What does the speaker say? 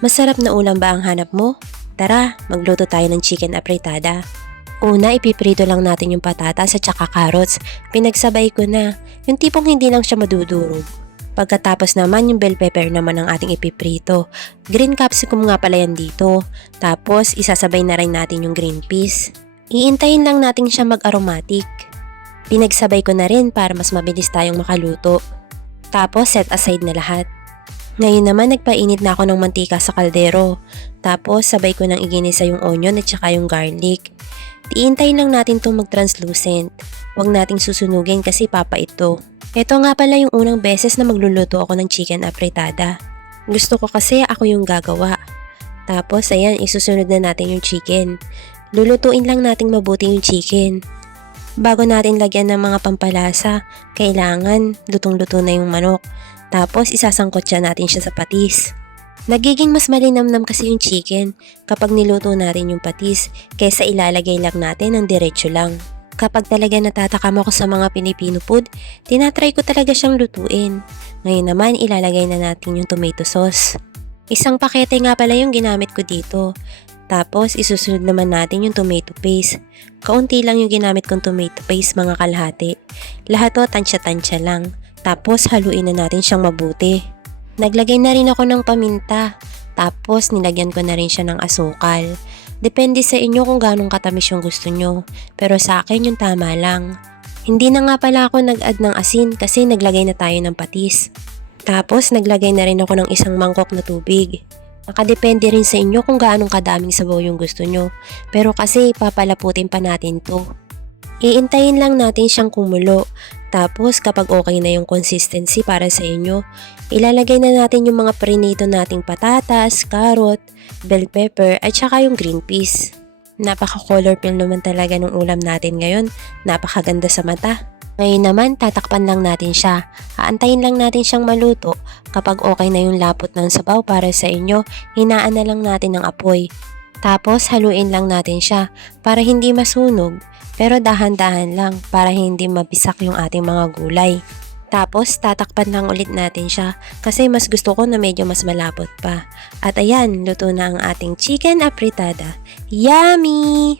Masarap na ulam ba ang hanap mo? Tara, magluto tayo ng chicken apritada. Una, ipiprito lang natin yung patatas at saka carrots. Pinagsabay ko na, yung tipong hindi lang siya madudurog. Pagkatapos naman yung bell pepper naman ang ating ipiprito. Green capsicum nga pala yan dito. Tapos isasabay na rin natin yung green peas. Iintayin lang natin siya mag-aromatic. Pinagsabay ko na rin para mas mabilis tayong makaluto. Tapos set aside na lahat. Ngayon naman nagpainit na ako ng mantika sa kaldero. Tapos sabay ko nang iginisa yung onion at saka yung garlic. Iintayin lang natin itong mag-translucent. Huwag nating susunugin kasi papa ito. Ito nga pala yung unang beses na magluluto ako ng chicken apritada. Gusto ko kasi ako yung gagawa. Tapos ayan, isusunod na natin yung chicken. Lulutuin lang nating mabuti yung chicken. Bago natin lagyan ng mga pampalasa, kailangan lutong-luto na yung manok. Tapos isasangkot siya natin siya sa patis. Nagiging mas malinamnam kasi yung chicken kapag niluto natin yung patis kaysa ilalagay lang natin ng diretso lang. Kapag talaga natatakam ako sa mga Filipino food, tinatry ko talaga siyang lutuin. Ngayon naman ilalagay na natin yung tomato sauce. Isang pakete nga pala yung ginamit ko dito. Tapos isusunod naman natin yung tomato paste. Kaunti lang yung ginamit kong tomato paste, mga kalahati. Lahat to tansya-tansya lang. Tapos haluin na natin siyang mabuti. Naglagay na rin ako ng paminta. Tapos nilagyan ko na rin siya ng asukal. Depende sa inyo kung ganong katamis yung gusto nyo. Pero sa akin yung tama lang. Hindi na nga pala ako nag-add ng asin kasi naglagay na tayo ng patis. Tapos naglagay na rin ako ng isang mangkok na tubig. Nakadepende rin sa inyo kung gaanong kadaming sabaw yung gusto nyo. Pero kasi papalaputin pa natin to. Iintayin lang natin siyang kumulo. Tapos kapag okay na yung consistency para sa inyo, ilalagay na natin yung mga prinito nating patatas, carrot, bell pepper at saka yung green peas. Napaka-colorful naman talaga ng ulam natin ngayon. Napakaganda sa mata. Ngayon naman, tatakpan lang natin siya. Aantayin lang natin siyang maluto. Kapag okay na yung lapot ng sabaw para sa inyo, hinaan na lang natin ng apoy. Tapos haluin lang natin siya para hindi masunog. Pero dahan-dahan lang para hindi mabisak yung ating mga gulay. Tapos tatakpan lang ulit natin siya kasi mas gusto ko na medyo mas malapot pa. At ayan, luto na ang ating chicken apritada. Yummy!